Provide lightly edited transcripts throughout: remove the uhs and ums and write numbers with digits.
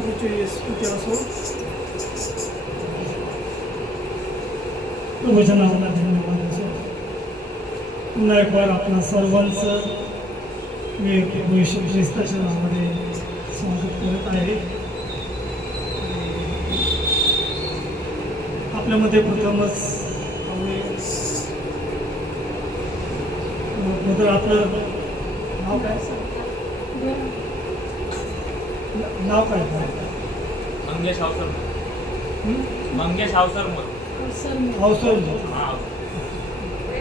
प्रभूची स्तुती असो. प्रभूच्या नावाला धन्यवाद असो. पुन्हा एक बार आपणा सर्वांचं मी प्रभू येशू ख्रिस्ताच्या नावामध्ये स्वागत करत आहे. आपल्यामध्ये प्रथमच आपलं नाव काय नाव काय मंगेश अवसर मंगेश अवसर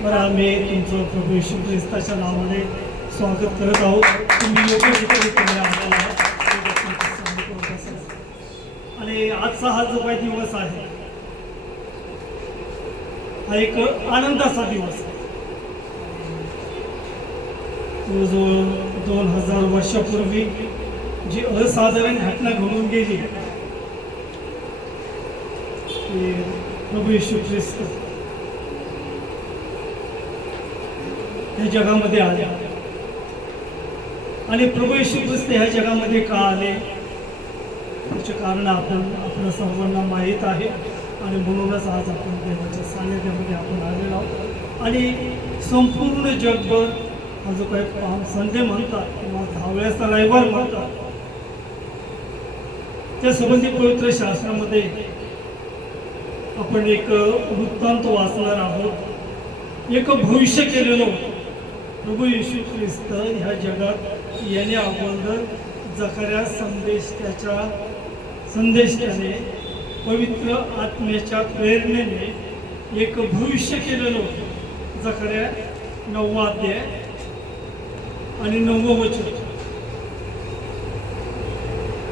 बरं आम्ही तुमचं प्रभू येशू ख्रिस्ताच्या नावाने स्वागत करत आहोत. तुम्ही लोक आम्हाला आणि आजचा हा जो काही दिवस आहे हा एक आनंदाचा दिवस आहे. जवळजवळ 2000 वर्षापूर्वी जी असाधारण घटना घडून गेली की प्रभू येशू ख्रिस्त या जगामध्ये आले. आणि प्रभू येशू ख्रिस्त ह्या जगामध्ये का आले त्याचे कारण आपल्या सर्वांना माहीत आहे. आणि म्हणूनच आज आपण देवाच्या सानिध्यामध्ये आपण आलेलो आहोत. आणि संपूर्ण जगभर हा जो काही पाम संडे म्हणतात किंवा धावळ्याचा रविवार म्हणतात त्या संबंधी पवित्र शास्त्रामध्ये आपण एक वृत्तांत वाचणार आहोत. एक भविष्य केलेलं प्रभू येशू ख्रिस्त ह्या जगात येण्या अगोदर जकर्या संदेशाने पवित्र आत्म्याच्या प्रेरणेने एक भविष्य केलेलं जकर्या 9 अध्याय आणि 9 वचन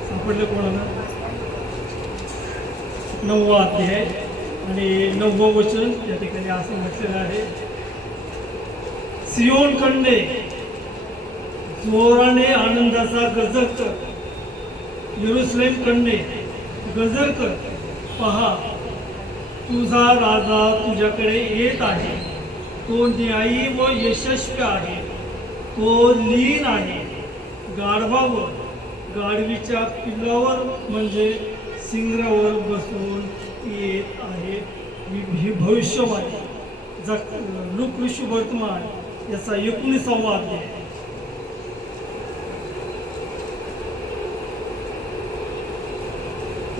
सापडले कोणाला? 9 अध्याय आणि 9 वचन या ठिकाणी असं म्हटलेलं आहे, सियोन कन्ये जोराने आनंदाचा गजर कर, यरूशलेम कन्ये गजर कर, पहा तुझा राजा तुझ्याकडे येत आहे, तो न्यायी व यशस्वी आहे, तो लीन आहे, गाढवावर गाढवीच्या पिल्लावर म्हणजे सिंगरावर बसून येत आहे. ही भविष्यवाणी लूक ऋषी वर्तमान याचा 19वा अध्याय.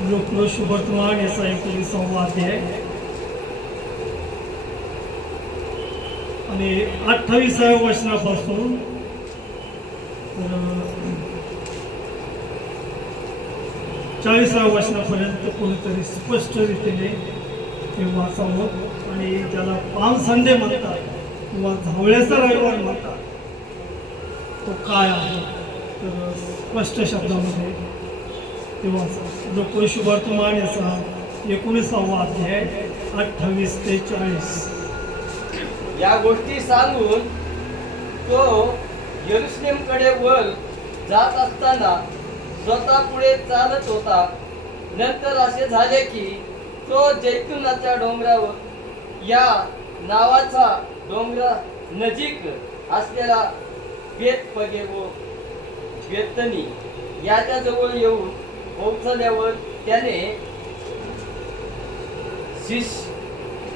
लूक ऋषी वर्तमान याचा 19वा अध्याय आणि 28व्या वचनापासून 40व्या वचनापर्यंत कोणीतरी स्पष्ट रीतीने ते वाचावं. आणि त्याला पाम संडे म्हणतात किंवा धावळ्याचा रविवार म्हणतात. तो काय आहे तर स्पष्ट शब्दामध्ये ते वाचा. लूक ऋषी वर्तमान याचा 19वा अध्याय 28 ते 40. या गोष्टी सांगून तो यरूशलेमकडे वर जात असताना स्वतः पुढे चालत होता. नंतर असे झाले की तो जैतुनाच्या डोंगरावर या नावाचा डोंगरा नजीक असलेला बेतफगे व बेतनी याच्या जवळ येऊन पोहोचल्यावर त्याने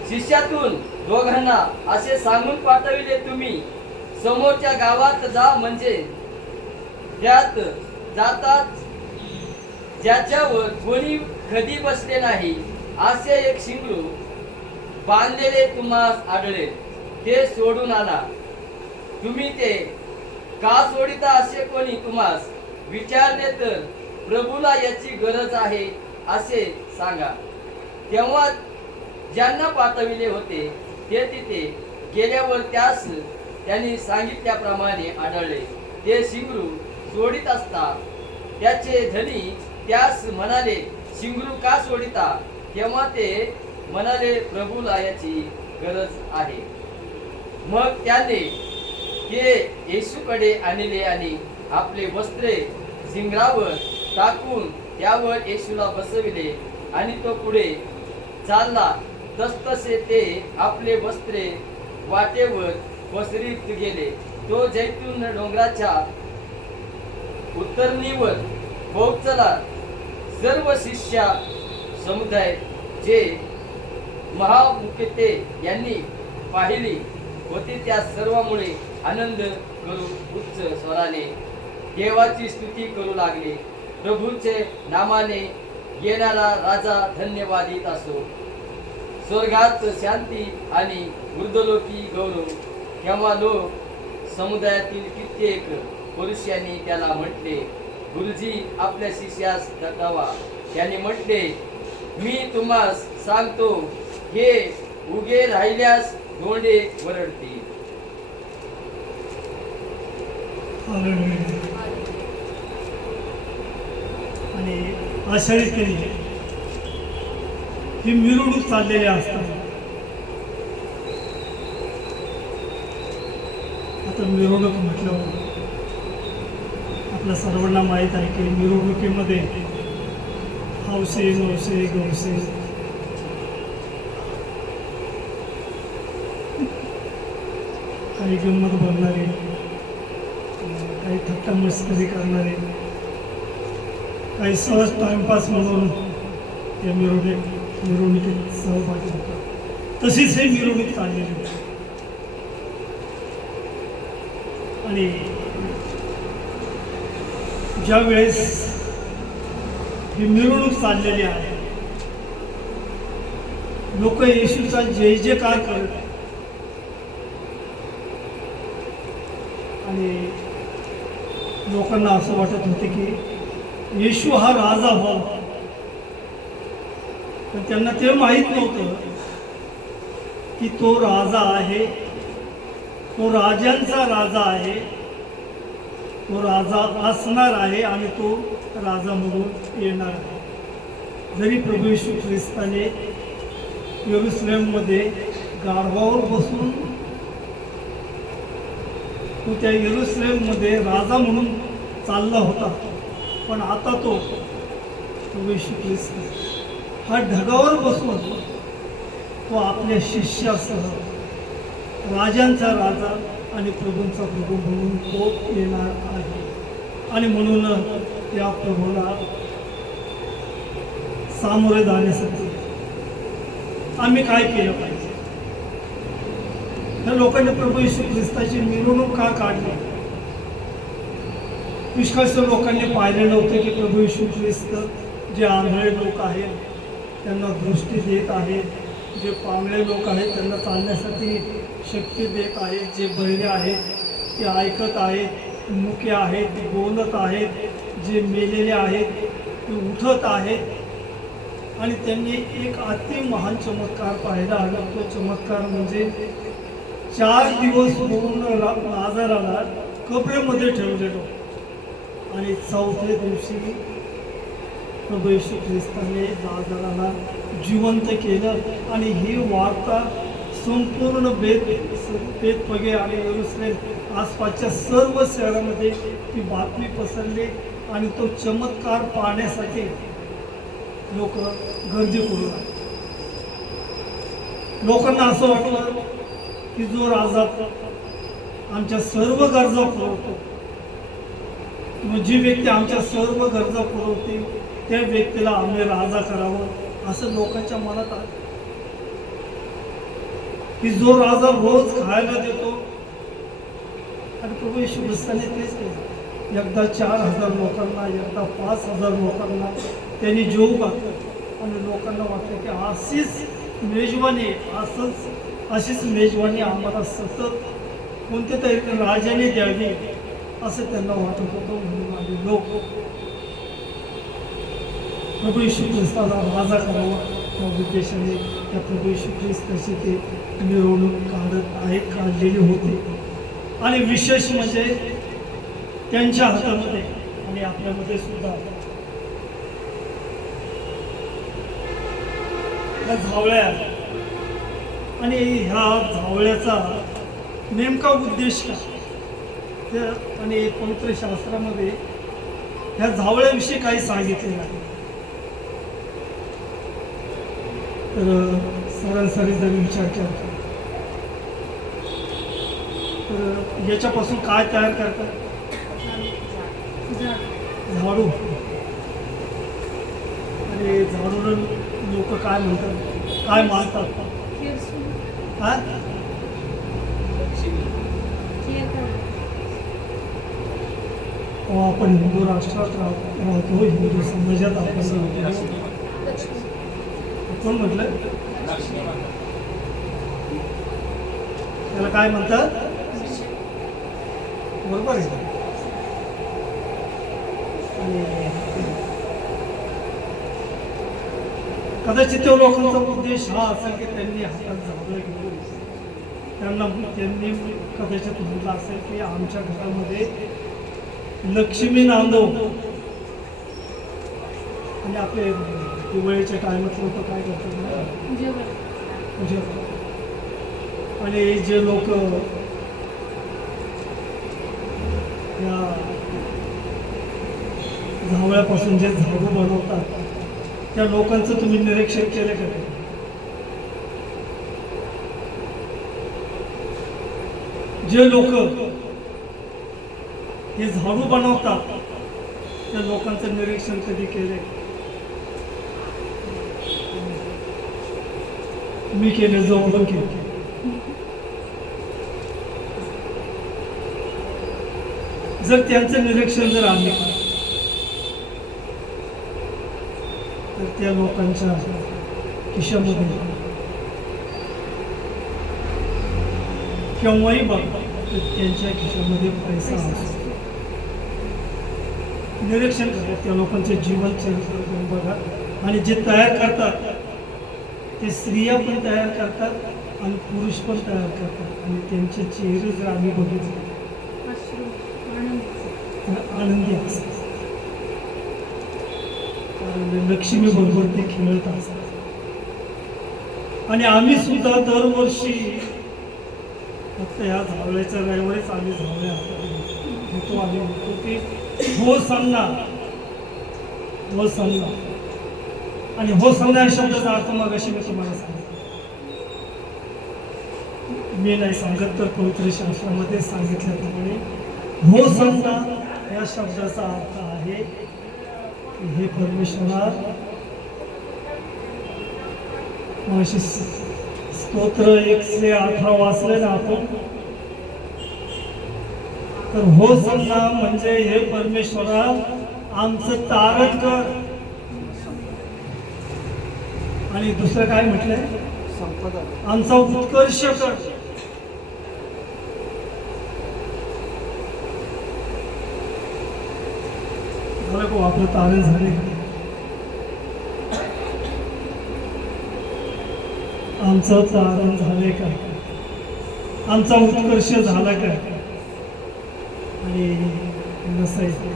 शिष्यातून दोघांना असे सांगून पाठविले, तुम्ही समोरच्या गावात जा, म्हणजे त्यात जाताच ज्याच्यावर कोणी कधी बसले नाही असे एक शिंगरू बांधलेले तुम्हास आढळेल, ते सोडून आणा. तुम्ही ते का सोडिता असे कोणी तुम्हास विचारले तर प्रभूला याची गरज आहे असे सांगा. तेव्हा ज्यांना पाठविले होते ते तिथे गेल्यावर त्यास त्यांनी सांगितल्याप्रमाणे आढळले. ते शिंगरू सोडित असता त्याचे धनी त्यास म्हणाले, शिंगरू का सोडिता? तेव्हा ते म्हणाले, प्रभूला याची गरज आहे. मग त्याने ते येशूकडे आणले आणि आपले वस्त्रे शिंगरावर टाकून त्यावर येशूला बसविले आणि तो पुढे चालला. तसतसे ते आपले वस्त्रे वाटेवर पसरीत गेले. तो जैतून डोंगराच्या उत्तरणीवर पोहोचला. सर्व शिष्य समुदाय जे महामुख्यते यांनी पाहिली होती त्या सर्वामुळे आनंद करून उच्च स्वराने देवाची स्तुती करू लागले. प्रभूचे नामाने येणारा राजा धन्यवादित असो. स्वर्गात शांती आणि मृदलोकी गौरव. तेव्हा लोक समुदायातील कित्येक पुरुषांनी त्याला म्हटले, गुरुजी आपल्या शिष्यास दाखवा. त्याने म्हटले, मी तुम्हास सांगतो, हे उगे राहिल्यास धोंडे वरडतील. आणि आषाढी केली ही मिरवणूक चाललेली असतात. आता मिरवणूक म्हटल्यावर आपल्या सर्वांना माहीत आहे की मिरवणुकीमध्ये हौसे नवसे गवसे काही गंमत बोलणारे, काही थट्टा मस्करी करणारे, काही सहज टाइमपास म्हणून या मिरवणुकीत सहभागी होतात. तशीच ही मिरवणूक चाललेली होती. आणि ज्या वेळेस ही मिरवणूक चाललेली आहे, लोक येशूचा जय जयकार करत आहेत. आणि लोकांना असं वाटत होते की येशू हा राजा व्हावा, पण त्यांना ते माहीत नव्हतं की तो राजा आहे, तो राजांचा राजा आहे, तो राजा असणार आहे आणि तो राजा म्हणून येणार आहे. जरी प्रभू येशू ख्रिस्ताने यरूशलेममध्ये गाढवावर बसून तो त्या यरूशलेममध्ये राजा म्हणून चालला होता, पण आता तो प्रभू येशू ख्रिस्त हा ढगावर बसून तो आपल्या शिष्यासह राजांचा राजा आणि प्रभूंचा प्रभू म्हणून तो येणार आहे. आणि म्हणून त्या प्रभूला सामोरे जाण्यासाठी आम्ही काय केलं पाहिजे? त्या लोकांनी प्रभू येशू ख्रिस्ताची मिरवणूक का काढली? पुष्कळशा लोकांनी पाहिले नव्हते की प्रभू येशू ख्रिस्त जे आंधळे लोक आहेत त्यांना दृष्टी देत आहेत, जे पांगळे लोक आहेत त्यांना चालण्यासाठी शक्ती देत आहेत, जे बहिरे आहेत ते ऐकत आहेत, मुके आहेत ते बोलत आहेत, जे मेलेले आहेत ते उठत आहेत. आणि त्यांनी एक अति महान चमत्कार पाहायला आला. तो चमत्कार म्हणजे 4 दिवस पूर्ण आजाराला कबरेमध्ये ठेवलेलो आणि 4थ्या दिवशी प्रभू येशू ख्रिस्ताने लाजाराला जिवंत केलं. आणि ही वार्ता संपूर्ण बेतपगे आणि यरूशलेम आसपासच्या सर्व शहरामध्ये ती बातमी पसरली आणि तो चमत्कार पाहण्यासाठी लोक गर्दी करू लागले. लोकांना असं वाटलं की जो राजा आमच्या सर्व गरजा पुरवतो, जी व्यक्ती आमच्या सर्व गरजा पुरवते त्या व्यक्तीला आम्ही राजा करावं, असं लोकांच्या मनात आलं. की जो राजा रोज खायला देतो. आणि प्रभू येशू ख्रिस्ताने तेच केलं. एकदा 4,000 लोकांना, एकदा 5,000 लोकांना त्यांनी जेवू घातलं. आणि लोकांना वाटलं की अशीच मेजवानी, अशीच मेजवानी आम्हाला सतत कोणत्या तरी राजाने द्यावी असं त्यांना वाटत होतं. म्हणून आम्ही लोक प्रभू येशू ख्रिस्ताला राजा करावा त्या उद्देशाने त्या प्रभू येशू ख्रिस्ताची ते मिरवणूक काढलेली होती. आणि विशेष म्हणजे त्यांच्या हातामध्ये आणि आपल्यामध्ये सुद्धा त्या झावळ्या. आणि ह्या झावळ्याचा नेमका उद्देश काय? आणि पवित्र शास्त्रामध्ये ह्या झावळ्याविषयी काही सांगितले आहे. तर सरासरी जर विचार केला तर याच्यापासून काय तयार करतात? झाडू. आणि झाडून लोक काय म्हणतात, काय मानतात? हा? आपण हिंदू राष्ट्रात राहतो, हिंदू समाजात आपण राहतो. कोण म्हटलं? त्याला काय म्हणतात? बरोबर आहे. आणि कदाचित त्या लोकांचा उद्देश हा असेल की त्यांनी हातात झाडं घेऊन त्यांनी कदाचित म्हटलं असेल की आमच्या घरामध्ये लक्ष्मी नांदव. आणि आपले दिवाळीच्या टायमात लोक काय करतात? पूजा करतात. आणि जे लोक या झावळ्यापासून जे झाडू बनवतात त्या लोकांचं तुम्ही निरीक्षण केलं का? जे लोक हे झाडू बनवतात त्या लोकांचं निरीक्षण कधी केले? मी केले, जवळून केले. जर त्यांचं निरीक्षण जर आम्ही तर त्या लोकांच्या खिशामध्ये केव्हाही बघा तर त्यांच्या खिशामध्ये पैसा असतो. निरीक्षण करा त्या लोकांचं जीवन चरित्र बघा. आणि जे तयार करतात ते स्त्रिया पण तयार करतात आणि पुरुष पण तयार करतात. आणि त्यांचे चेहरे जर आम्ही बघितले आनंदी असतात. कारण लक्ष्मी बरोबर ते खेळत असतात. आणि आम्ही सुद्धा दरवर्षी फक्त ह्या झावळ्याच्या रविवारीच आम्ही झावळ्या घेतो. आम्ही म्हणतो की हो सांगा, हो सांगा. आणि हो सांगा या शब्दाचा अर्थ मग अशी मी तुम्हाला सांगतो. मी नाही सांगत तर पवित्र शास्त्रामध्ये सांगितल्याप्रमाणे हो सांगा या शब्दाचा अर्थ आहे हे परमेश्वरा मगाशी स्तोत्र 118 वाचले ना आपण. तर हो सांगा म्हणजे हे परमेश्वरा आमचं तारण कर. आणि दुसरं काय म्हटलंय? आमचा उत्कर्ष कर. आपलं तारण झाले, आमचं तारण झाले का? आमचा उत्कर्ष झाला का? आणि नसायचं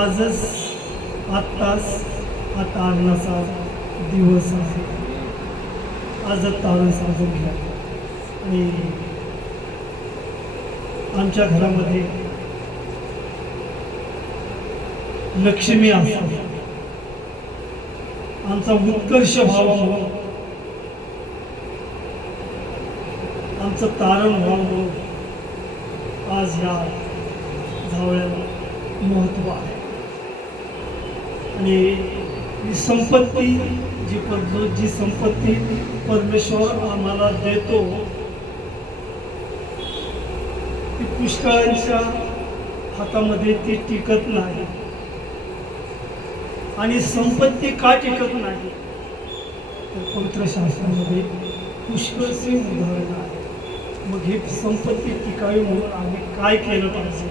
आजच आत्ताच हा तारणाचा दिवस आहे. आजच तारण साजून घ्या. आणि आमच्या घरामध्ये लक्ष्मी असावी, आमचा उत्कर्ष व्हावा म्हणून, आमचं तारण व्हावं म्हणून आज ह्या झावळ्याला महत्व आहे. आणि ही संपत्ती जी संपत्ती परमेश्वर आम्हाला देतो ती पुष्कळांच्या हातामध्ये ती टिकत नाही. आणि संपत्ती का टिकत नाही तर पवित्र शास्त्रामध्ये पुष्कळचे उदाहरण आहे. मग ही संपत्ती टिकावी म्हणून आम्ही काय केलं पाहिजे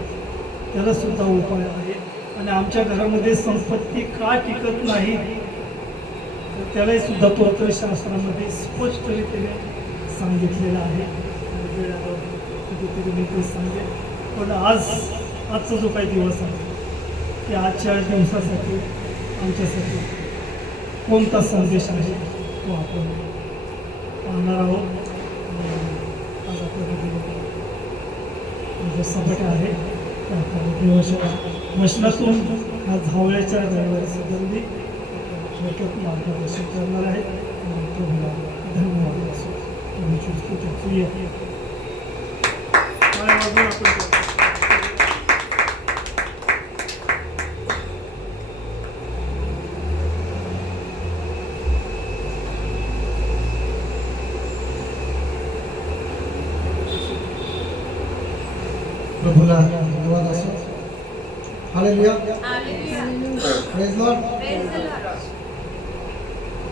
त्याला सुद्धा उपाय आहे. आणि आमच्या घरामध्ये संपत्ती का टिकत नाही तर त्यालाही सुद्धा पवित्र शास्त्रामध्ये स्पष्टरीतीने सांगितलेलं आहे. कधीतरी मी ते सांगेन. पण आजचा जो काही दिवस आहे की आजच्या दिवसासाठी आमच्यासाठी कोणता संदेश आहे तो आपण पाहणार आहोत. आज आपल्याकडे सभा आहे देवाच्या वचनातून ह्या झावळ्याच्या रविवारी संबंधी मार्गदर्शन करणार आहे. धन्यवाद असो तुम्ही प्रभूला धन्यवाद असो. हालेलुया. Praise Lord.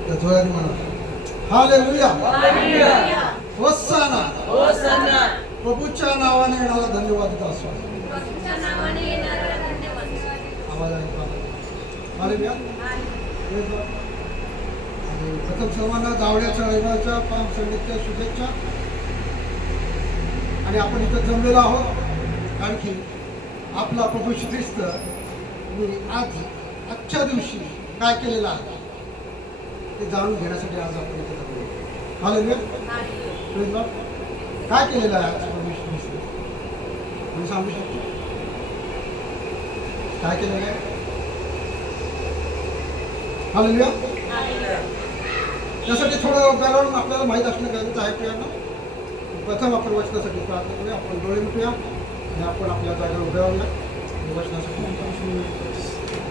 त्या जोराने म्हणा हालेलुया. होसाना. प्रभूच्या नावाने येणारा धन्यवाद असो. आवाज आहे का? हालेलुया. Praise Lord. आणि प्रथम सर्वांना जावळ्याच्या रविवारच्या पाम संडेच्या शुभेच्छा. आणि आपण इथं जमलेलो आहोत आणखी आपला प्रभू श्री ख्रिस्त आजच्या दिवशी काय केलेलं आहे ते जाणून घेण्यासाठी आज आपण इथे जमलो. हालेलुया. Praise Lord. काय केलेलं आहे आज प्रभू श्री ख्रिस्त तुम्ही सांगू शकतो काय केलेलं आहे? हालेलुया. त्यासाठी थोडं बॅकग्राऊंड आपल्याला माहीत असणं गरजेचं आहे. प्रियांना प्रथम आपण वचनासाठी प्रार्थना करूया. आपण डोळे मिटूया आणि आपण आपल्या जागेवर उभे राहूया वचनासाठी.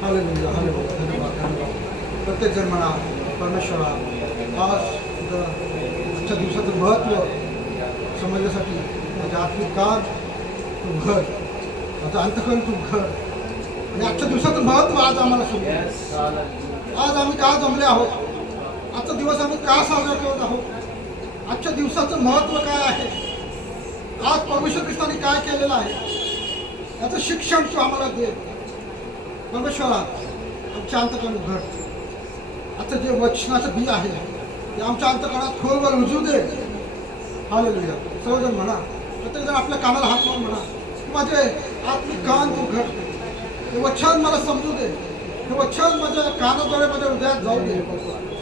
हालेलुया. हालेलुया. धन्यवाद. धन्यवाद. प्रत्येक जण म्हणा परमेश्वरा आज आजच्या दिवसाचं महत्त्व समजण्यासाठी माझ्या आत्मिक कान तू घर, माझं अंतकरण तू घर आणि आजच्या दिवसाचं महत्त्व आज आम्हाला समजेल. आज आम्ही का जमले आहोत, आजचा दिवस आम्ही का साजरा करत आहोत, आजच्या दिवसाचं महत्त्व काय आहे, आज परमेश्वर ख्रिस्ताने काय केलेलं आहे याचं शिक्षण तू आम्हाला दे. परमेश्वरा आमच्या अंतकरण घड. आजचं जे वचनाचं बी आहे ते आमच्या अंतकरणात खोलवर रुजू दे. हालेलुया. सर्वजण म्हणा, प्रत्येकजण आपल्या कानाला हात लावून म्हणा की माझे आत्मिक कान तू घड. हे वचन मला समजू दे. हे वचन माझ्या कानाद्वारे माझ्या हृदयात जाऊ दे.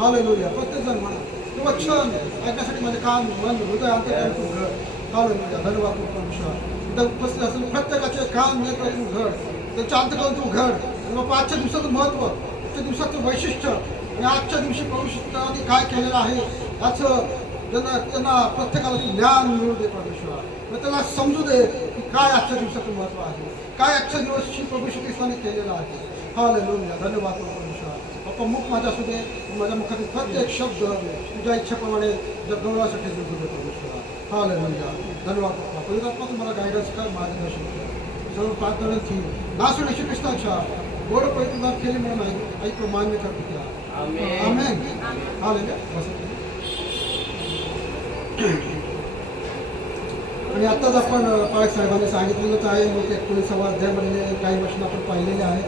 हालेलुया. प्रत्येकजण म्हणा हे वचन ऐकण्यासाठी माझे कान मन हृदय अंतकरण तू घड. हालेलुया. धन्यवाद तू परमेश्वर. इथं उपस्थित असलेले प्रत्येकाचे कान नेत्र तू घड, त्यांच्या अंतकरण तू घड. आणि बाबा आजच्या दिवसाचं महत्त्व, आजच्या दिवसाचं वैशिष्ट्य आणि आजच्या दिवशी प्रभूने काय केलेलं आहे याचं त्यांना प्रत्येकाला तू ज्ञान मिळू दे परमेश्वर. मग त्याला समजू दे की काय आजच्या दिवसाचं महत्त्व आहे, काय आजच्या दिवशी प्रभू श्री ख्रिस्ताने केलेलं आहे. हालेलुया. धन्यवाद परमेश्वर. बाप्पा मुख माझ्या असू दे, माझ्या मुखातील प्रत्येक शब्द तुझ्या इच्छेप्रमाणे जगवण्यासाठी जोडू दे परमेश्वर. हालेलुया. धन्यवाद बाप्पा. पवित्रात्मा तुम्हाला गायडन्स कर, मार्गदर्शन कर. सर्व प्रार्थनांची नासून श्री ख्रिस्ताच्या गोड पवित्र केली म्हणून ऐक मान्य करतो त्या. आमेन. हालेलुया. आणि आत्ताच आपण पाळक साहेबांनी सांगितलेलंच आहे. मग 19व्या अध्यायामध्ये काही वचन आपण पाहिलेले आहे.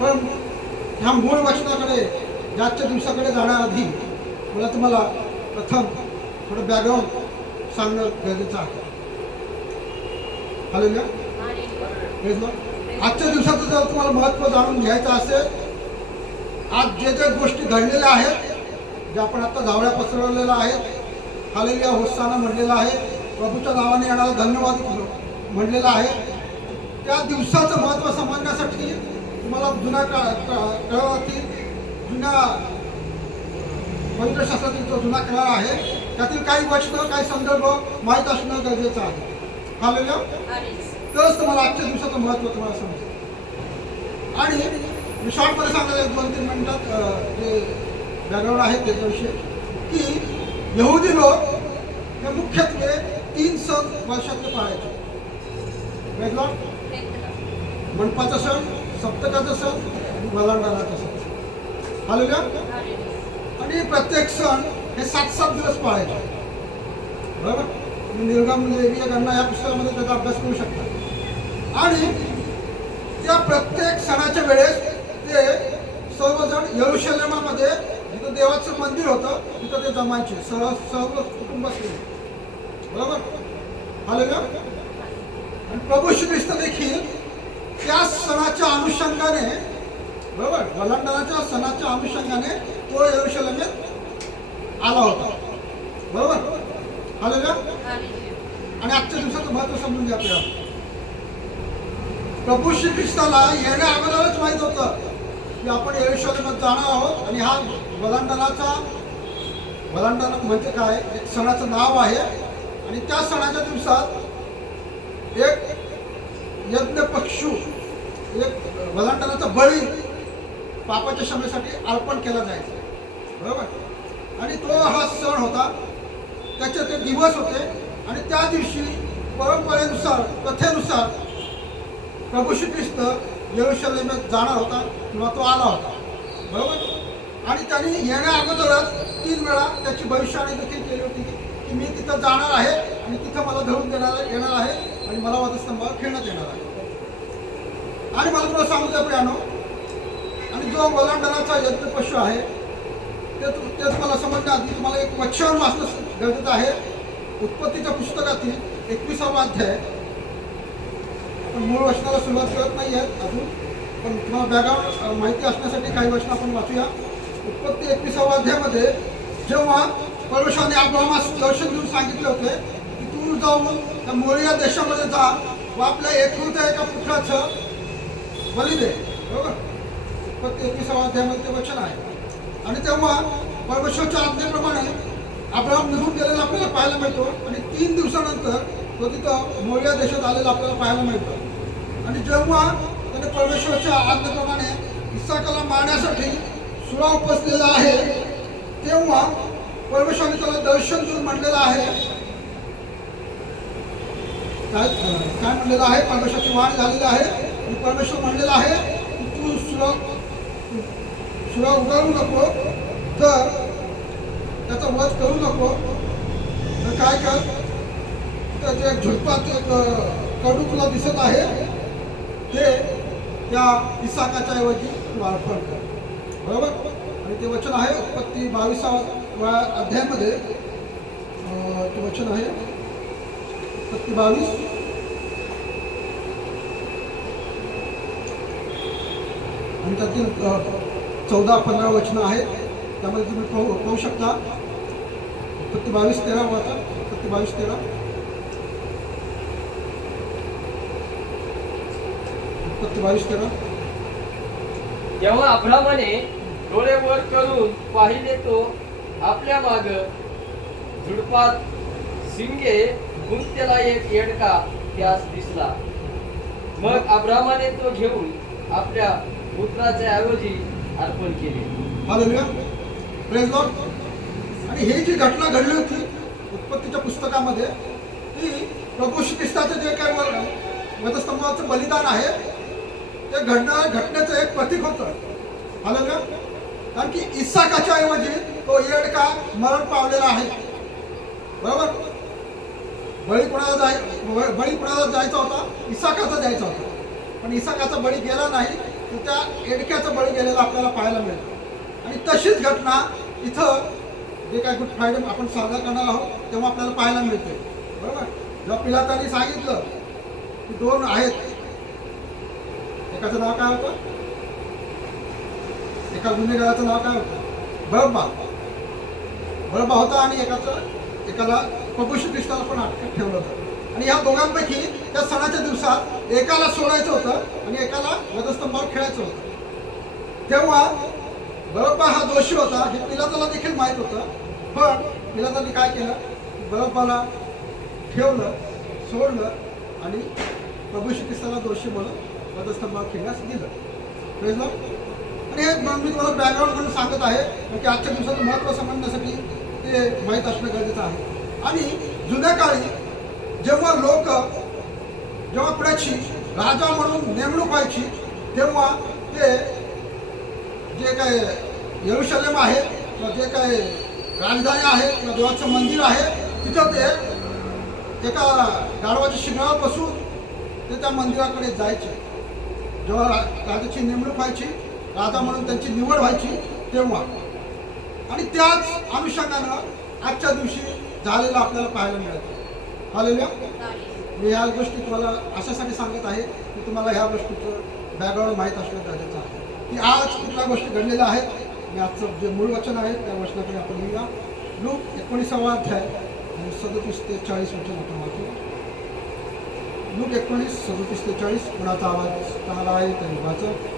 पण ह्या मूळ वचनाकडे आजच्या दिवसाकडे जाण्याआधी मला तुम्हाला प्रथम थोडं बॅकग्राऊंड सांगणं गरजेचं आहे. हालेलुया. आजच्या दिवसाचं जर तुम्हाला महत्त्व जाणून घ्यायचं असेल, आज जे जे गोष्टी घडलेल्या आहेत, जे आपण आता जावळ्या पसरवलेल्या आहेत, हालेलुया होसाना म्हणलेला आहे, प्रभूच्या नावाने येणारा धन्यवाद म्हणलेला आहे, त्या दिवसाचं महत्त्व समजण्यासाठी तुम्हाला जुन्या काळातील जुन्या पवित्र शास्त्रातील जो जुना काळ आहे त्यातील काही वचनं, काही संदर्भ माहीत असणं गरजेचं आहे. हालेलुया. तरच तुम्हाला आजच्या दिवसाचं महत्त्व तुम्हाला समजेल. आणि मी शॉर्टमध्ये सांगायला 2-3 मिनिटात जे बॅकग्राऊंड आहे त्याच्याविषयी की यहुदी लोक हे मुख्यत्वे 3 सण वर्षातले पाळायचे. मंडपाचा सण, सप्तकाचा सण आणि वलांडणाचा सण. हालेलुया. आणि प्रत्येक सण हे 7-7 दिवस पाळायचे. बरोबर. तुम्ही निर्गम लेवीय गणना या पुस्तकामध्ये त्याचा अभ्यास करू शकता. आणि त्या प्रत्येक सणाच्या वेळेस ते सर्वजण यरुशलेमामध्ये जिथं देवाचं मंदिर होतं तिथं ते जमायचे, सर्व कुटुंब असले. बरोबर. हालेलुया. आणि प्रभू श्री ख्रिस्त देखील त्या सणाच्या अनुषंगाने, बरोबर, वलांडणाच्या सणाच्या अनुषंगाने तो यरुशलेमेत आला होता. बरोबर. हालेलुया. आणि आजच्या दिवसाचं महत्त्व समजून घ्या. आपल्याला प्रभू श्री ख्रिस्ताला येण्या अगोदरच माहीत होतं की आपण यरुशलेमात जाणार आहोत. आणि हा वलांडण म्हणजे काय, एक सणाचं नाव आहे. आणि त्या सणाच्या दिवसात एक यज्ञ पशु, एक वलांडणाचा बळी पापाच्या क्षमेसाठी अर्पण केला जायचा. बरोबर. आणि तो हा सण होता, त्याचे ते दिवस होते. आणि त्या दिवशी परंपरेनुसार कथेनुसार प्रभू श्रीकृष्ण येरुशलेमेत जाणार होता किंवा तो आला होता, बरोबर. आणि त्यांनी येण्या अगोदरच 3 वेळा त्याची भविष्यवाणी देखील केली होती की मी तिथं जाणार आहे आणि तिथं मला धरून येणार आहे आणि मला वधस्तंभावर खेळण्यात येणार आहे. आणि मला तुला सांगू द्या प्रियानो, आणि जो वलांडणाचा यज्ञ पशु आहे ते तुम्हाला समजण्याआधी तुम्हाला एक वचन वाचणं गरजेचं आहे. उत्पत्तीच्या पुस्तकातील 21वा अध्याय. आपण मूळ वचनाला सुरुवात करत नाही आहेत अजून, पण तुम्हाला बॅकग्राऊंड माहिती असण्यासाठी काही वचन आपण वाचूया. उत्पत्ती 21वा अध्यायामध्ये जेव्हा परमेश्वराने अब्राहामास दर्शन देऊन सांगितले होते की तू जाऊन त्या मोरिया देशामध्ये जा व आपल्या एकुलत्या एका पुत्राचं बली दे, बरोबर. उत्पत्ती 21वा अध्यायामध्ये ते वचन आहे. आणि तेव्हा परमेश्वरच्या आज्ञेप्रमाणे अब्राहम निघून गेलेला आपल्याला पाहायला मिळतो आणि 3 दिवसानंतर तो तिथं मोरिया देशात आलेला आपल्याला पाहायला मिळतो. आणि जेव्हा त्याने परमेश्वरच्या आज्ञेप्रमाणे इसाकाला मारण्यासाठी सुळा उपसलेला आहे तेव्हा परमेश्वराने त्याला दर्शन देऊन म्हणलेलं आहे, काय म्हणलेलं आहे, परमेश्वराची वाण झालेली आहे. आणि परमेश्वर म्हणलेला आहे की तू सुळा उगारू नको, तर त्याचा वध करू नको, तर काय कर, त्याच्या झुडपात एक कडू तुला दिसत आहे ते त्या इसाकाच्या ऐवजी तू अर्पण कर, बरोबर. आणि ते वचन आहे उत्पत्ती 22व्या अध्यायामध्ये, ते वचन आहे उत्पत्ती 22 आणि त्यातील 14-15 वचनं आहेत. त्यामध्ये तुम्ही पाहू शकता. उत्पत्ती 22:13 वाचा. उत्पत्ती 22:13. उत्पत्ती 22:13. जेव्हा अब्रामाने डोळे वर करून पाहिले तो आपल्या माग झुडपात शिंगे गुंतलेला एक येडका त्यास दिसला. मग अब्रामाने तो घेऊन आपल्या पुत्राच्या ऐवजी अर्पण केले. Hallelujah, praise Lord. आणि ही जी घटना घडली होती उत्पत्तीच्या पुस्तकामध्ये, ती प्रभू श्रीकृष्णाचं जे काही वधस्तंभाचं बलिदान आहे ते घटनेचं एक प्रतीक होतं. हालेलुया. कारण की इसाकाच्या ऐवजी तो येडका मरण पावलेला आहे, बरोबर. बळी कोणाला जायचा होता, इसाकाचा जायचा होता, पण इसाकाचा बळी गेला नाही, तर त्या येडक्याचा बळी गेलेला आपल्याला पाहायला मिळतं. आणि तशीच घटना इथं जे काय गुड फ्रायडे आपण साजरा करणार आहोत तेव्हा आपल्याला पाहायला मिळते, बरोबर. जेव्हा पिलाताने सांगितलं की 2 आहेत, एकाचं नाव काय होतं, एका गुन्हेगाराचं नाव काय होतं, बरब्बा होता, आणि एकाला प्रभू श्रीकृष्णाला पण अटकेत ठेवलं होतं. आणि ह्या दोघांपैकी त्या सणाच्या दिवसात एकाला सोडायचं होतं आणि एकाला वधस्तंभावर खेळायचं होतं. तेव्हा बरब्बा हा दोषी होता हे पिलाताला देखील माहीत होतं, पण पिलाताने काय केलं, बरब्बाला ठेवलं, सोडलं आणि प्रभू श्रीकृष्णाला दोषी म्हणून वधस्तंभावर खेळण्यास दिलं. Praise Lord. आणि हे मी तुम्हाला बॅकग्राऊंड म्हणून सांगत आहे की आजच्या दिवसाचं महत्त्व समजण्यासाठी ते माहीत असणं गरजेचं आहे. आणि जुन्या काळी जेव्हा कुणाची राजा म्हणून नेमणूक व्हायची तेव्हा ते जे काय येरुशलेम आहे किंवा जे काय राजधानी आहे किंवा देवाचं मंदिर आहे तिथं ते एका गाढवाच्या शिंगावर बसून ते त्या मंदिराकडे जायचे. जेव्हा राजाची नेमणूक व्हायची, राजा म्हणून त्यांची निवड व्हायची तेव्हा. आणि त्याच अनुषंगानं आजच्या दिवशी झालेलं आपल्याला पाहायला मिळतं. हालेलुया. मी ह्या गोष्टी तुम्हाला अशासाठी सांगत आहे की तुम्हाला ह्या गोष्टीचं बॅकग्राऊंड माहीत असणं गरजेचं आहे की आज कुठल्या गोष्टी घडलेल्या आहेत. आणि आजचं जे मूळ वचन आहे त्या वचनाकडे आपण लिहूया. लूक 19वा अध्याय 37 ते 40 वचन आपण वाचू. लूक 19, 37 ते 40. कुणाचा आवाज चांगला आहे तरी वाचत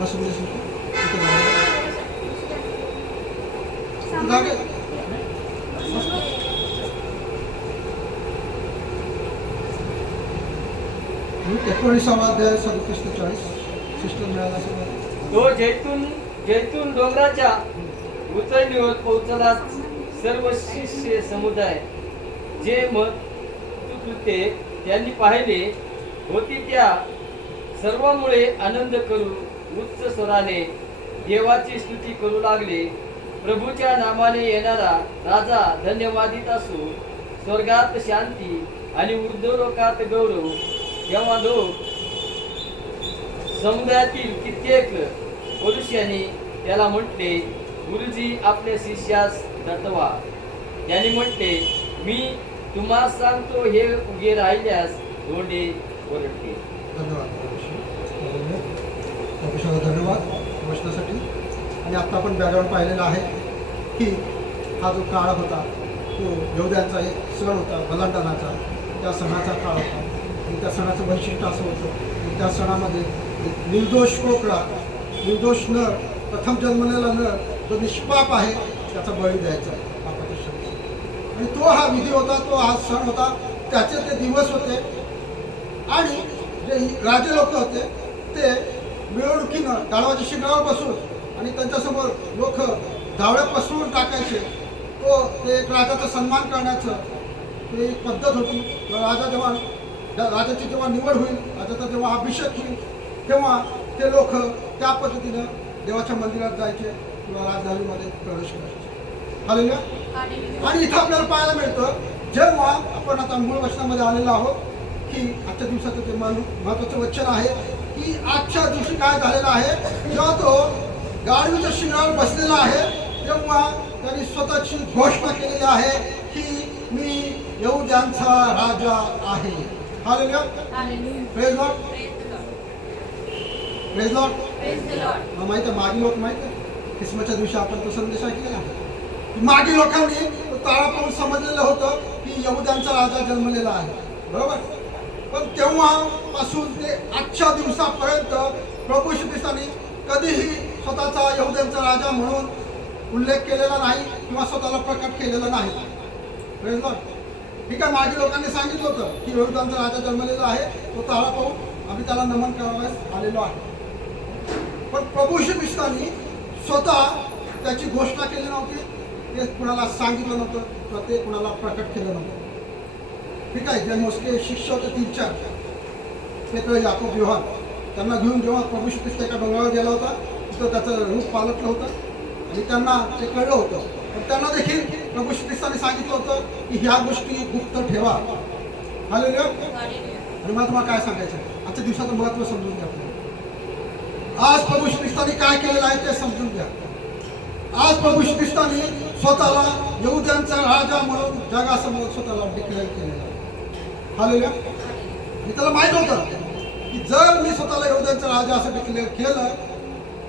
बसून लूक 19वा अध्याय 37 ते 40. सिस्टर मिळाला असेल. तो जैतून डोंगराच्या उंचणीवर पोहोचला. सर्व शिष्य समुदाय जे मत कृत्ये त्यांनी पाहिले होती त्या सर्वांमुळे आनंद करू उच्च स्वराने देवाची स्तुती करू लागले. प्रभूच्या नामाने येणारा राजा धन्यवादित असो. स्वर्गात शांती आणि ऊर्ध्वलोकात गौरव. तेव्हा लोक समुदायातील कित्येक पुरुषांनी त्याला म्हटले, गुरुजी आपल्या शिष्यास दटवा. त्याने म्हटले, मी तुम्हाला सांगतो, हे उगे राहिल्यास धोंडे ओरडतील. धन्यवाद प्रभूशाला धन्यवाद वचनासाठी. आणि आता आपण बॅकग्राऊंड पाहिलेलं आहे की हा जो काळ होता तो यहुद्यांचा एक सण होता, बलांडनाचा. त्या सणाचा काळ होता आणि त्या सणाचं वैशिष्ट्य असं होतं की त्या सणामध्ये एक निर्दोष कोकळा, निर्दोष नर, प्रथम जन्मलेला नर जो निष्पाप आहे त्याचा बळी द्यायचा पापाच्या क्षणी. आणि तो हा विधी होता, तो हा सण होता, त्याचे ते दिवस होते. आणि जे राजे लोक होते ते मिरवणुकीनं गाढवाच्या शिंगावर बसून आणि त्यांच्यासमोर लोक धावड्या पसरून टाकायचे. ते एक राजाचा सन्मान करण्याचं ते एक पद्धत होती. राजाची जेव्हा निवड होईल, राजाचा जेव्हा अभिषेक होईल, तेव्हा ते लोक त्या पद्धतीनं देवाच्या मंदिरात जायचे किंवा राजधानीमध्ये प्रवेश करायचे. हालेलुया. आणि इथं आपल्याला पाहायला मिळतं, जेव्हा आपण आता मूळ वचनामध्ये आलेलो आहोत की आजच्या दिवसाचं ते महत्त्वाचं वचन आहे की आजच्या दिवशी काय झालेलं आहे, जेव्हा तो गाढवीच्या शिंगावर बसलेला आहे तेव्हा त्यांनी स्वतःची घोषणा केलेली आहे की मी यहुद्यांचा राजा आहे. Hallelujah. Praise Lord. Praise Lord. माहिती आहे, मागी लोक माहिती आहे, ख्रिसमसच्या दिवशी आपण तो संदेश ऐकलेला आहे. मागी लोकांनी ताळा पाहून समजलेलं होतं की यहुद्यांचा राजा जन्मलेला आहे, बरोबर. पण तेव्हापासून ते आजच्या दिवसापर्यंत प्रभू येशू ख्रिस्तांनी कधीही स्वतःचा यहुद्यांचा राजा म्हणून उल्लेख केलेला नाही किंवा स्वतःला प्रकट केलेला नाही. Praise Lord. ठीक आहे, माजी लोकांनी सांगितलं होतं की यहुद्यांचा राजा जन्मलेला आहे, तो ताळा पाहून आम्ही त्याला नमन करावयास आलेलो आहे. पण प्रभू येशू ख्रिस्तांनी स्वतः त्याची घोषणा केली नव्हती, ते कुणाला सांगितलं नव्हतं किंवा ते कुणाला प्रकट केलं नव्हतं. ठीक आहे, जे मोजके शिष्य होते 3-4 पेत्र, याकोब, योहान, त्यांना घेऊन जेव्हा प्रभू येशू ख्रिस्त एका डोंगरावर गेला होता तिथं त्याचं रूप पालटलं होतं आणि त्यांना ते कळलं होतं. पण त्यांना देखील प्रभू येशू ख्रिस्ताने सांगितलं होतं की ह्या गोष्टी गुप्त ठेवा. हालेलुया. आणि मला तुम्हाला काय सांगायचं आहे, आजच्या दिवसाचं महत्त्व समजून घ्या. आज प्रभू येशू ख्रिस्ताने काय केलेलं आहे ते समजून घ्या. आज प्रभू येशू ख्रिस्ताने स्वतःला यहुद्यांचा राजा म्हणून जगासमोर स्वतःला डिक्लेअर केलेलं आहे. हालेलुया. मी त्याला माहित होतं की जर मी स्वतःला यहुद्यांचा राजा असं डिक्लेअर केलं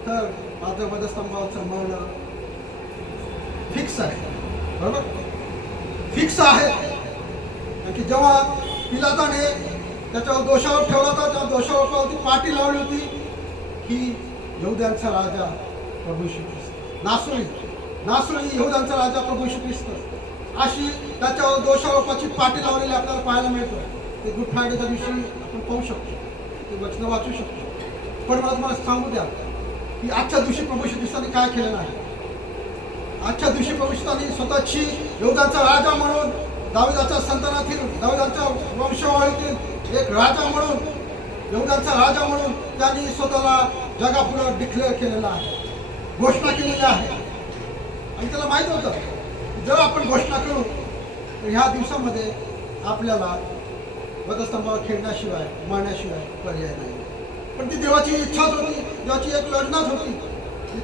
तर माझं वधस्तंभावरचं मरण फिक्स आहे, बरोबर, फिक्स आहे. कारण की जेव्हा पिलाताने त्याच्यावर दोषारोप ठेवला होता त्या दोषारोपावरती पाटी लावली होती की यहुद्यांचा राजा प्रभू येशू ख्रिस्त, नासुरी यहुद्यांचा राजा प्रभू येशू ख्रिस्त, अशी त्याच्यावर दोषारोपाची पाटी लावलेली आपल्याला पाहायला मिळतं. ते गुड फ्रायडेच्या दिवशी आपण पाहू शकतो, ते वचनं वाचू शकतो. पण मला तुम्हाला सांगू द्या की आजच्या दिवशी प्रभू येशू ख्रिस्ताने काय केलेलं आहे. आजच्या दिवशी प्रभू येशू ख्रिस्ताने स्वतःची यहुदाचा राजा म्हणून, दाविदाच्या संतानातील, दाविदाच्या वंशावळीतील एक राजा म्हणून, यहुदाचा राजा म्हणून त्यांनी स्वतःला जगापुढं डिक्लेअर केलेला आहे, घोषणा केलेली आहे. आणि त्याला माहीत होतं जर आपण घोषणा करू तर ह्या दिवसामध्ये आपल्याला वधस्तंभावर खेळण्याशिवाय, मारण्याशिवाय पर्याय नाही. पण ती देवाची इच्छाच होती, देवाची एक लढणाच होती.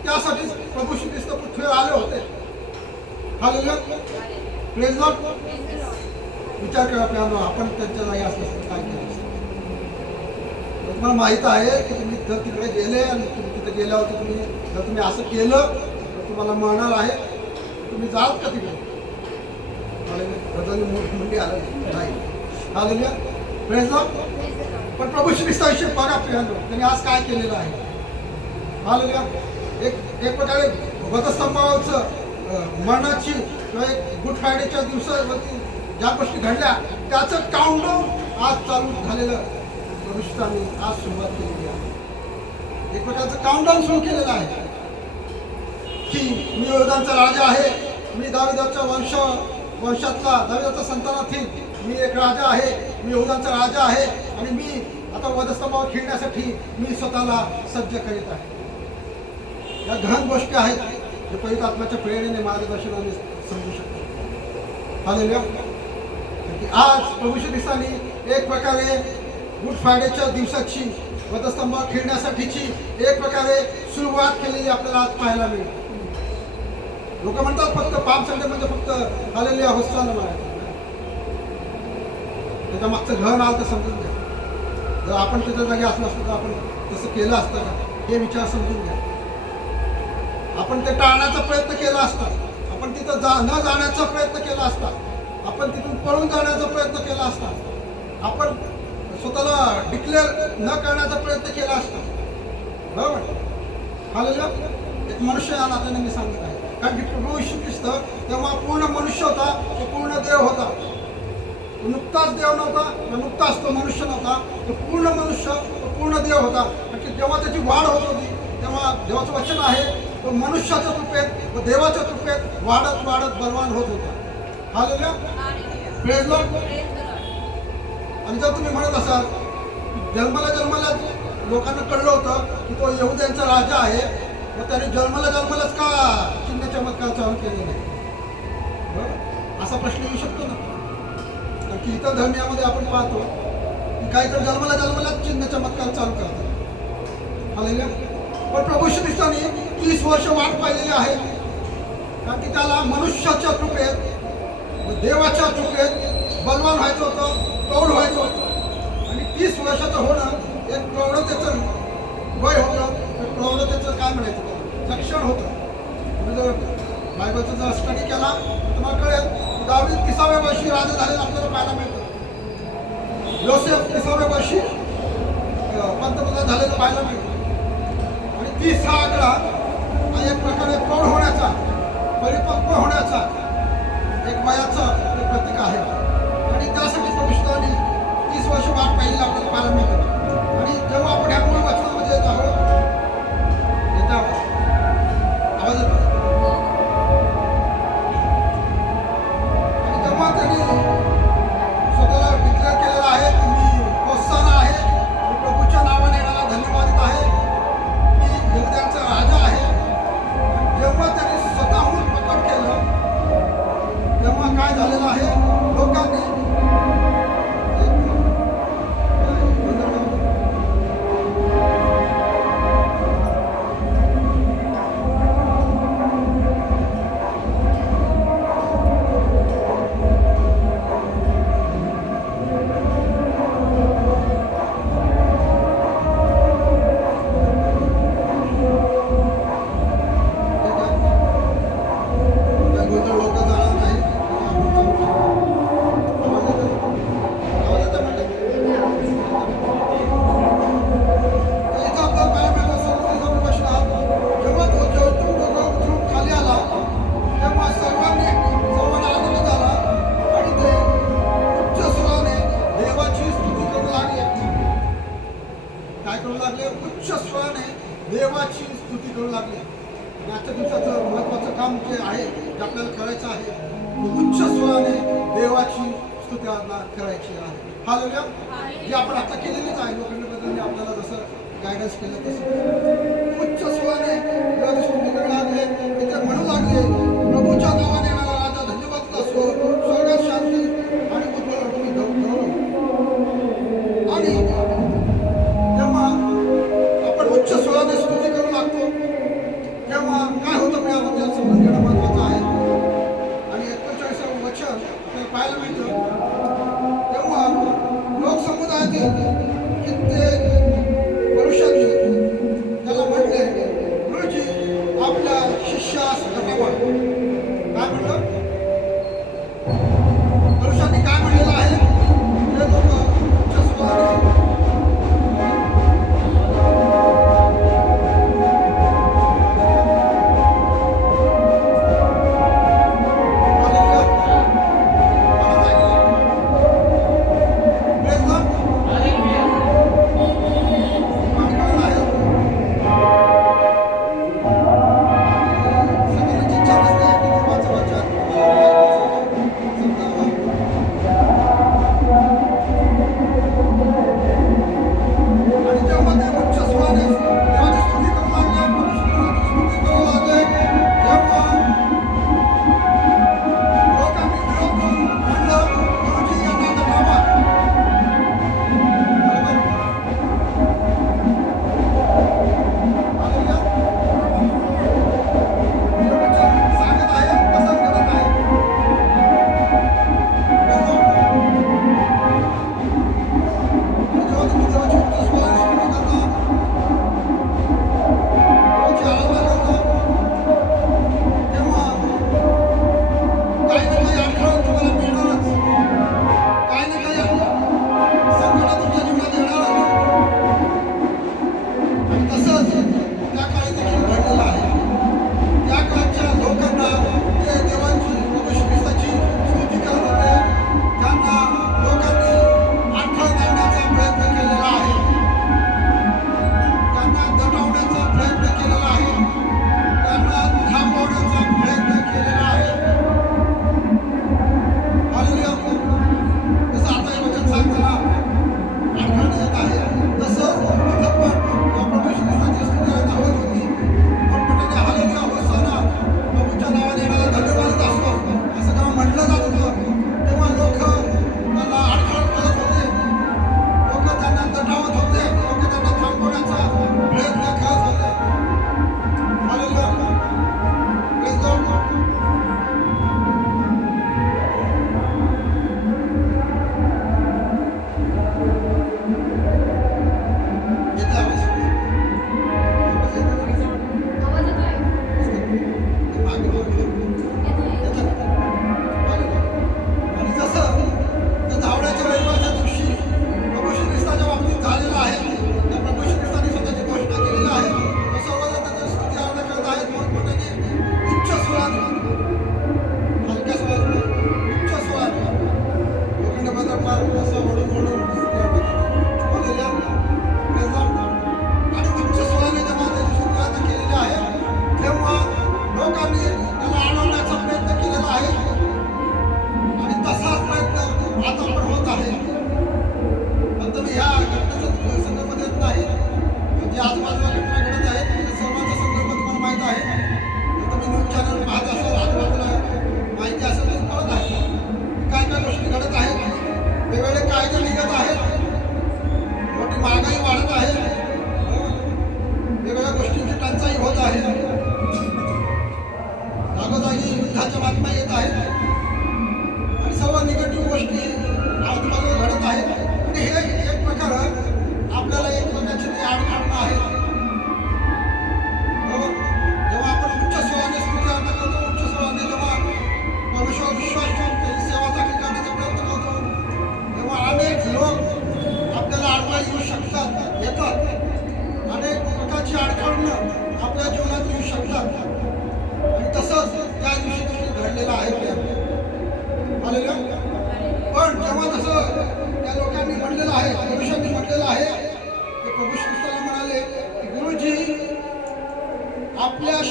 त्यासाठीच प्रभू येशू ख्रिस्त पृथ्वीवर आले होते. हालेलुया. Praise Lord. विचार करा आपल्याला, आपण त्यांच्या जागी असलं काय केलं असतं. तुम्हाला माहीत आहे की तुम्ही जर तिकडे गेले आणि तुम्ही तिथे गेल्यावर जर तुम्ही असं केलं तर तुम्हाला मरणार आहे. तुम्ही जाल का तिकडे? बदल मुंडी आलं नाही. हालेलुया. Praise Lord. पण प्रभू येशू ख्रिस्ताविषयी बघा प्रियांनो, त्यांनी आज काय केलेलं आहे. हालेलुया. एक प्रकारे वधस्तंभावरचं मरणाची किंवा एक गुड फ्रायडेच्या दिवसावरती ज्या गोष्टी घडल्या त्याचं काउंटडाऊन आज चालू झालेलं प्रभू येशू ख्रिस्ताने आज सुरुवात केलेली आहे. एक प्रकारचं काउंटडाऊन सुरू केलेलं आहे की मी यहुदांचा राजा आहे. मी दाविदाच्या वंशातला दाविदाच्या संतानातील मी एक राजा आहे, मी यहूदाचा राजा आहे आणि मी आता वधस्तंभावर खेळण्यासाठी मी स्वतःला सज्ज करीत आहे. या घन गोष्टी आहेत जे पवित्र आत्म्याच्या प्रेरणेने मार्गदर्शनाने समजू शकतो. हालेलुया. आज प्रभू श्री ख्रिस्तांनी एक प्रकारे गुड फ्रायडेच्या दिवसाची वधस्तंभावर खेळण्यासाठीची एक प्रकारे सुरुवात केलेली आपल्याला आज पाहायला मिळते. लोक म्हणतात फक्त पाम संडे म्हणजे फक्त हालेलुया होस्ताना म्हणायचं. त्याच्या मागचं घर आलं तर समजून घ्या. जर आपण त्याच्या जागी असलं असतं तर आपण तसं केलं असतं का हे विचार समजून घ्या. आपण ते टाळण्याचा प्रयत्न केला असता, आपण तिथं न जाण्याचा प्रयत्न केला असता, आपण तिथून पळून जाण्याचा प्रयत्न केला असता, आपण स्वतःला डिक्लेअर न करण्याचा प्रयत्न केला असता. बरोबर. हालेलुया. एक मनुष्य या नात्याने मी सांगत आहे, कारण की प्रभू येशू ख्रिस्त तेव्हा पूर्ण मनुष्य होता, तो पूर्ण देव होता. तो नुकताच देव नव्हता, नुकताच तो मनुष्य नव्हता, तो पूर्ण मनुष्य, तो पूर्ण देव होता. आणि जेव्हा त्याची वाढ होत होती तेव्हा देवाचं वचन आहे तो मनुष्याच्या कृपेत व देवाच्या कृपेत वाढत वाढत बलवान होत होता. हालेलुया. Praise Lord. आणि जर तुम्ही म्हणत असाल जन्मला लोकांना कळलं होतं की तो यहूद्यांचा राजा आहे, मग त्याने जन्मलाच का चिन्ह चमत्कार चालू केले नाही? बरोबर. असा प्रश्न येऊ शकतो ना. कारण की इतर धर्मियामध्ये आपण पाहतो की काही तर जन्मलाच चिन्ह चमत्कार चालू करतात. हालेलुया. पण प्रभू श्री ख्रिस्तांनी 30 वर्ष वाट पाहिलेली आहे, कारण की त्याला मनुष्याच्या कृपेत देवाच्या कृपेत बलवान व्हायचं होतं, प्रौढ व्हायचं होतं. आणि 30 वर्षाचं होणं एक प्रौढतेचं वय होतं. प्रौढतेचं काय म्हणायचं लक्षण होतं. तुम्ही जर बायबलचा जर स्टडी केला तुम्हाला कळेल दावीद 30व्या वर्षी राजा झालेला आपल्याला पाहायला मिळतं. योसेफ 30व्या वर्षी पंतप्रधान झालेलं पाहायला मिळतं. आणि 30 हा आकडा हा एक प्रकारे प्रौढ होण्याचा, परिपक्व होण्याचा एक वयाचं प्रतीक आहे. आणि त्यासाठी प्रभूष्टांनी 30 वर्ष वाट पाहिलेली आपल्याला पाहायला मिळतं. आणि जेव्हा आपण ह्या मूळ वचनामध्ये येत आहोत, आवाज येतो. आणि जेव्हा त्यांनी स्वतःला डिक्लेअर केलेलं आहे की मी होसाना आहे, मी प्रभूच्या नावाने येणारा धन्यवादित आहे, मी यहूद्यांचा राजा आहे. जेव्हा त्यांनी स्वतःहून प्रकट केलं तेव्हा काय झालेलं आहे, लोकांनी देवाची स्तुती करू लागले. आणि आजच्या दिवसाचं महत्वाचं काम जे आहे जे आपल्याला करायचं आहे ते उच्च स्वराने देवाची स्तुती करायची आहे. हालेलुया. जी आपण आता केलेलीच आहे. लोकांनी आपल्याला जसं गायडन्स केलं तसं उच्च स्वराने देवाची स्तुती करू लागले. ते म्हणू लागले प्रभूच्या नावाने येणारा राजा धन्यवाद असो, स्वर्गात शांती आणि पृथ्वीवर तुम्ही घडवून. आणि जेव्हा आपण उच्च स्वराने स्तुती करू लागतो तेव्हा काय होतं मी आपल्याला समजून घेणं महत्वाचं आहे. आणि 41 वचन आपल्याला पाहायला मिळतं. तेव्हा लोक समुदायातील कित्येक पुरुषांनी त्याला म्हटले, गुरुजी आपल्या शिष्यास घटावा. काय म्हटलं? पुरुषांनी काय म्हणलेलं आहे? हे लोक उच्च स्वराने सगळ्यांची इच्छा नसते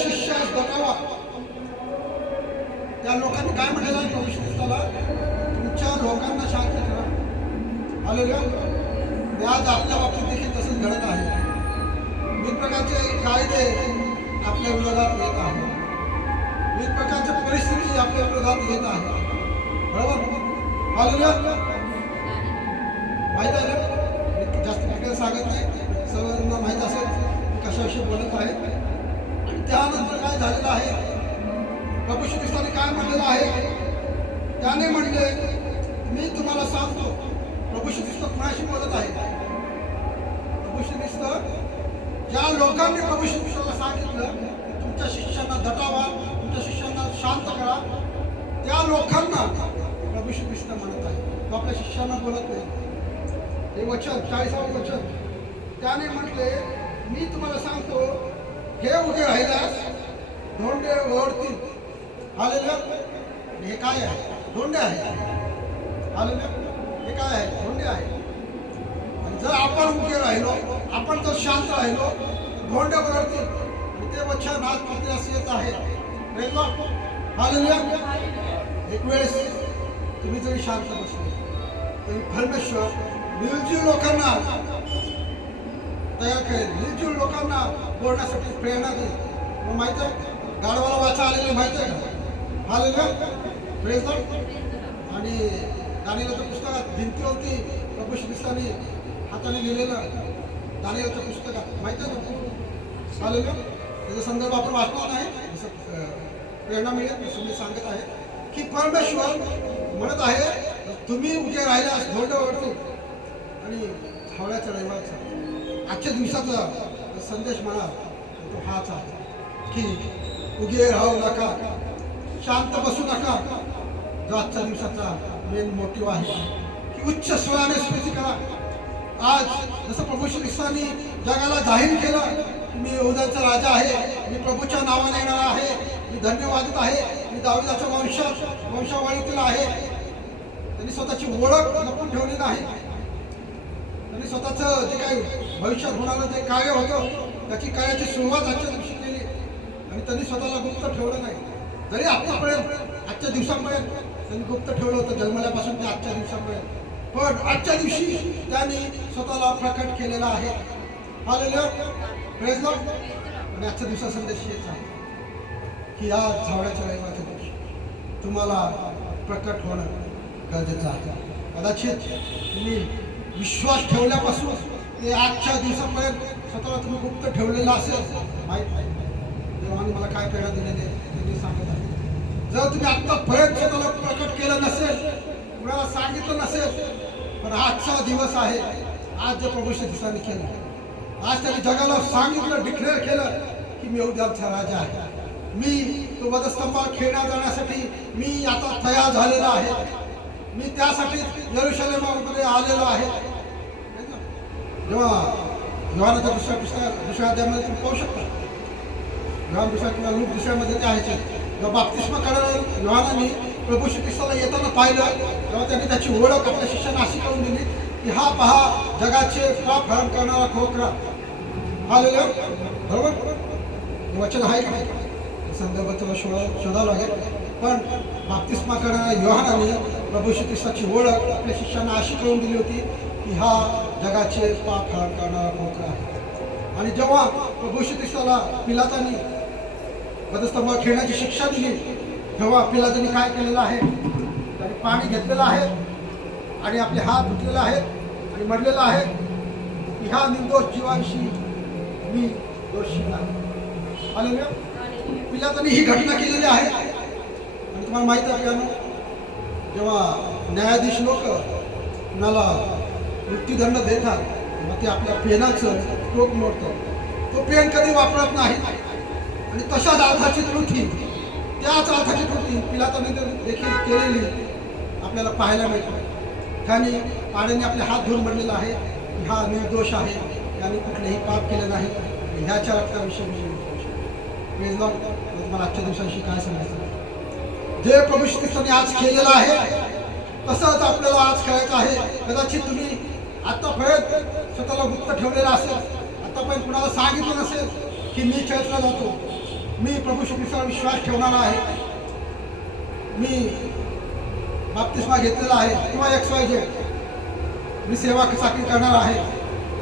शिष्यास दटावा. त्या लोकांनी काय म्हटलेलं आहे प्रभू श्री ख्रिस्ताला? तुमच्या लोकांना शांत करा. हालेलुया. ते आज आपल्या बाबतीत देखील तसंच घडत आहे. विविध प्रकारचे कायदे आपल्या विरोधात येत आहेत. विविध प्रकारच्या परिस्थिती आपल्या विरोधात येत आहे. बरोबर? हालेलुया. माहीत आहे ना, मी जास्त प्रकारे सांगत नाही, सर्वांना माहीत असेल मी कशाविषयी बोलत आहे. आणि त्यानंतर काय झालेलं आहे? प्रभू श्री ख्रिस्ताने काय म्हणलेलं आहे? त्याने म्हणले, मी तुम्हाला सांगतो. प्रभू श्री ख्रिस्त कुणाशी बोलत आहे? प्रभू श्री ख्रिस्त ज्या लोकांनी प्रभू श्री ख्रिस्ताला सांगितलं तुमच्या शिष्यांना दटावा, तुमच्या शिष्यांना शांत करा, त्या लोकांना प्रभू श्री ख्रिस्त म्हणत आहे. तो आपल्या शिष्यांना बोलत नाही. हे वचन 40वां वचन, त्याने म्हटले, मी तुम्हाला सांगतो, हे उभे राहिल्यास धोंडे ओढतील. हालेलुया. हे काय आहे? धोंडे आहे. हालेलुया. हे काय आहे? धोंडे आहे. आणि जर आपण उभे राहिलो, आपण जर शांत राहिलो, धोंडे ओढतील. आणि ते वचन आज पत्र्यास येत आहे. Praise Lord. हालेलुया. एक वेळेस तुम्ही जरी शांत बसले तरी परमेश्वर निर्जीव लोकांना तयार करेल. निर्जीव लोकांना बोलण्यासाठी प्रेरणा देईल. मग माहिती आहे गाढवाला वाचा आलेले माहिती आहे का? हालेलुया. Praise Lord. आणि दानिएलच्या पुस्तकात भिंतीवरती प्रभू श्री ख्रिस्ताने हाताने लिहिलेलं दानिएलच्या पुस्तकात माहिती आहे ना? हालेलुया. त्याचा संदर्भ आपण वाचणार नाही, जसं प्रेरणा मिळेल तसं मी सांगत आहे की परमेश्वर म्हणत आहे, तुम्ही उभे राहिल्यास धोंडे ओढतील. आणि हावळ्याच्या रविवारचा आजच्या दिवसाचा संदेश म्हणा तो हाच आहे की उगे राहू नका, शांत बसू नका. जो आजच्या दिवसाचा मेन मोटिव्ह आहे की उच्च स्वराने स्तुती करा. आज जसं प्रभू श्री ख्रिस्तानी जगाला जाहीर केलं की मी यहूदाचा राजा आहे, मी प्रभूच्या नावाने येणार आहे, मी धन्यवादित आहे, मी दाविदाच्या वंशावळीतील आहे. त्यांनी स्वतःची ओळख लपवून ठेवली नाही. त्यांनी स्वतःचं जे काही भविष्यात होणारं जे कार्य होतं त्याची कार्याची सुरुवात आजच्या दिवशी केली. आणि त्यांनी स्वतःला गुप्त ठेवलं नाही. जरी आत्तापर्यंत आजच्या दिवसापर्यंत त्यांनी गुप्त ठेवलं होतं, जन्मल्यापासून ते आजच्या दिवसापर्यंत, पण आजच्या दिवशी त्यांनी स्वतःला प्रकट केलेला आहे. हालेलुया. Praise Lord. आणि आजच्या दिवसा संदेश हेच आहे की आज झावळ्याच्या रविवारच्या दिवशी तुम्हाला प्रकट होणं गरजेचं आहे. कदाचित तुम्ही विश्वास ठेवल्यापासून ते आजच्या दिवसापर्यंत स्वतःला तुम्ही गुप्त ठेवलेलं असेल, माहीत नाही. देवाने मला काय प्रेरणा दिलेली ते मी सांगत आहे. जर तुम्ही आत्तापर्यंत स्वतःला प्रकट केलं नसेल, कुणाला सांगितलं नसेल, पण आजचा दिवस आहे. आज जे प्रभू श्री ख्रिस्ताने केलं, आज त्यांनी जगाला सांगितलं, डिक्लेअर केलं की मी यहूदाचा राजा आहे. मी तो वधस्तंभावर खेळण्यात जाण्यासाठी मी आता तयार झालेला आहे. मी त्यासाठी यरूशलेमामध्ये आलेलो आहे. जेव्हा योहानाच्या दुसऱ्या अध्यायामध्ये तुम्ही पाहू शकता, योहान दुसऱ्या किंवा लूक दुसऱ्यामध्ये ते आहे. जेव्हा बाप्तिस्मा करणाऱ्या योहानाने प्रभू श्री ख्रिस्ताला येताना पाहिलं, तेव्हा त्यांनी त्याची ओळख आपल्या शिष्यांना अशी करून दिली की हा पहा जगाचे पाप हरण करणारा खोकरा. हालेलुया. बरोबर वचन आहे का? संदर्भ तुला शोधावं लागेल. पण बाप्तिस्मा करणाऱ्या योहानाने प्रभू श्री ख्रिस्ताची ओळख आपल्या शिष्यांना अशी करून दिली होती की हा जगाचे पाप हरण करणारा खोकरा आहे. आणि जेव्हा प्रभू श्री ख्रिस्ताला पिलातानी वधस्तंभावर खेळण्याची शिक्षा दिली, तेव्हा पिलातानी काय केलेलं आहे? त्यांनी पाणी घेतलेलं आहे आणि आपले हात धुतलेले आहेत आणि म्हणलेलं आहे की ह्या निर्दोष जीवांशी मी दोषी आहे. हालेलुया. पिलातानी ही घटना केलेली आहे. आणि तुम्हाला माहिती आहे का, जेव्हा न्यायाधीश लोक कुणाला मृत्यूदंड देतात तेव्हा ते आपल्या पेनाचं टोक मोडतात. तो पेन कधी वापरत नाही. आणि तशाच अर्थाची त्रुटी, त्याच अर्थाची त्रुटी पिलातानी देखील केलेली आपल्याला पाहायला मिळते. त्याने पाण्याने आपले हात धुवून म्हणलेला आहे की हा निर्दोष आहे, याने कुठलेही पाप केले नाही. ह्याच्या रक्ताविषयी प्रेज लॉर्ड. मला आजच्या दिवसाविषयी काय सांगायचं? जे प्रभू श्री ख्रिस्ताने आज केलेलं आहे तसंच आपल्याला आज करायचं आहे. कदाचित तुम्ही आतापर्यंत स्वतःला गुप्त ठेवलेला असेल, आतापर्यंत कुणाला सांगितलं नसेल की मी चर्चला जातो, मी प्रभू श्री ख्रिस्तावर विश्वास ठेवणारा आहे, मी बाप्तिस्मा घेतलेला आहे किंवा XYZ, मी सेवा साठी करणार आहे,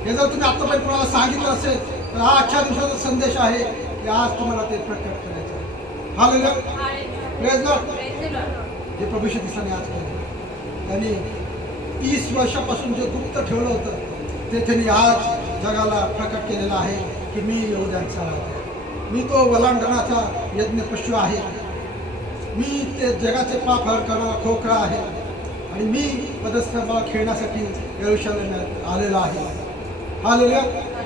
हे जर तुम्ही आतापर्यंत कोणाला सांगितलं असेल तर हा आजच्या दिवसाचा संदेश आहे की आज तुम्हाला ते प्रकट करायचं आहे. हालेलुया. Praise Lord. जे प्रभू श्री ख्रिस्ताने आज केलं, त्यांनी 30 वर्षापासून जे गुप्त ठेवलं होतं ते त्यांनी आज जगाला प्रकट केलेलं आहे की मी यहूद्यांचा राजा आहे, मी तो वलांडणाचा यज्ञ पशु आहे, मी ते जगाचे पाप हर करणारा खोकळा आहे आणि मी पदस्तंभाला खेळण्यासाठी यरूशलेमात आलेला आहे. हालेलुया.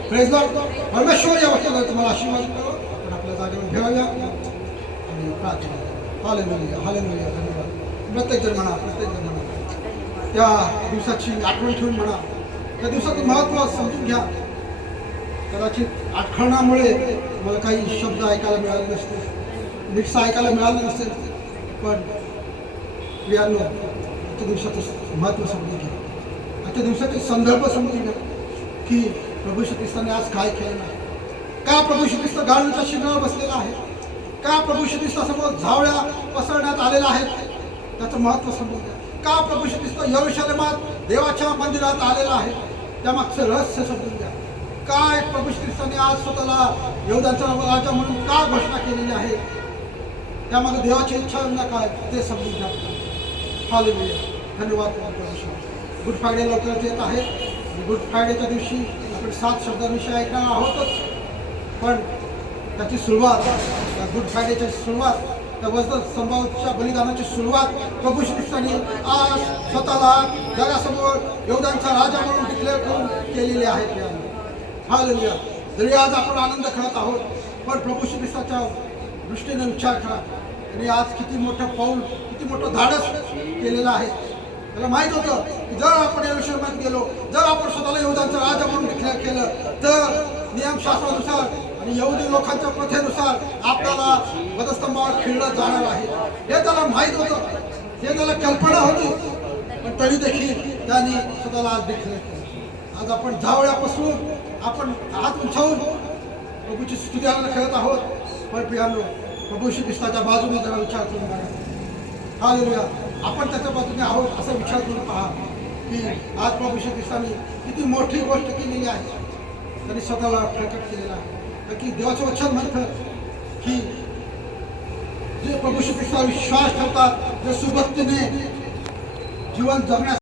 Praise Lord. परमेश्वर या वचनाला तुम्हाला आशीर्वाद करो. आपण आपल्या जागेवर घेऊया आणि प्रार्थना करू. हालेलुया. हालेलुया. धन्यवाद. प्रत्येकजण म्हणा त्या दिवसाची आठवण ठेवून म्हणा, त्या दिवसाचं महत्त्व समजून घ्या. कदाचित आठवणामुळे मला काही शब्द ऐकायला मिळाले नसतील, नीटसं ऐकायला मिळालं नसेल, पण प्रियांनो आजच्या दिवसाचं महत्त्व समजून घ्या, आजच्या दिवसाचे संदर्भ समजून घ्या की प्रभू श्री ख्रिस्ताने आज काय केलं आहे, का प्रभू श्री ख्रिस्त गाढवाच्या शिंगावर बसलेला आहे, का प्रभू श्री ख्रिस्तासमोर झावळ्या पसरण्यात आलेल्या आहेत, त्याचं महत्त्व समजून घ्या. का प्रभू श्री ख्रिस्त यरूशलेमात देवाच्या मंदिरात आलेला आहे, त्यामागचं रहस्य समजून घ्या. काय प्रभू श्री ख्रिस्ताने आज स्वतःला यहूद्यांचा राजा म्हणून का घोषणा केलेली आहे, त्यामागे देवाची इच्छा काय ते समजून घ्या. हालेलुया. धन्यवाद. गुड फ्रायडे लवकरच येत आहे. गुड फ्रायडेच्या दिवशी आपण 7 शब्दांविषयी ऐकणार आहोतच, पण त्याची सुरुवात, त्या गुड फ्रायडेची सुरुवात, त्या वस्त्रस्तंभाच्या बलिदानाची सुरुवात प्रभू श्री ख्रिस्ताने आज स्वतःला जगासमोर यहूद्यांचा राजा म्हणून डिक्लेअर करून केलेली आहे. हालेलुया. जरी आज आपण आनंद करत आहोत, पण प्रभू श्री ख्रिस्ताच्या दृष्टीने विचार करा, त्यांनी आज किती मोठं पाऊल, किती मोठं धाडस केलेलं आहे. त्याला माहीत होतं की जर आपण यरूशलेमात गेलो, जर आपण स्वतःला यहूद्यांचा राजा म्हणून डिक्लेअर केलं तर नियमशास्त्रानुसार आणि यहूदी लोकांच्या प्रथेनुसार आपल्याला वधस्तंभावर खिळलं जाणार आहे. हे त्याला माहीत होतं, हे त्याला कल्पना होती, पण तरी देखील त्यांनी स्वतःला आज डिक्लेअर केलं. आज आपण झावळ्यापासून आपण हात उंचावून प्रभूची स्तुत्याला खेळत आहोत, पण प्रियांनो प्रभू श्री ख्रिस्ताच्या बाजूने जरा विचार करून बघा. हालेलुया. आपण त्याच्या बाजूने आहोत असा विचार करून पहा की आज प्रभू श्री ख्रिस्ताने किती मोठी गोष्ट केलेली आहे, त्यांनी स्वतःला प्रकट केलेला आहे. की देवाचं वचन म्हणतं की जे प्रभू श्री ख्रिस्तावर विश्वास ठेवतात, जे सुबत्तीने जीवन जगण्यास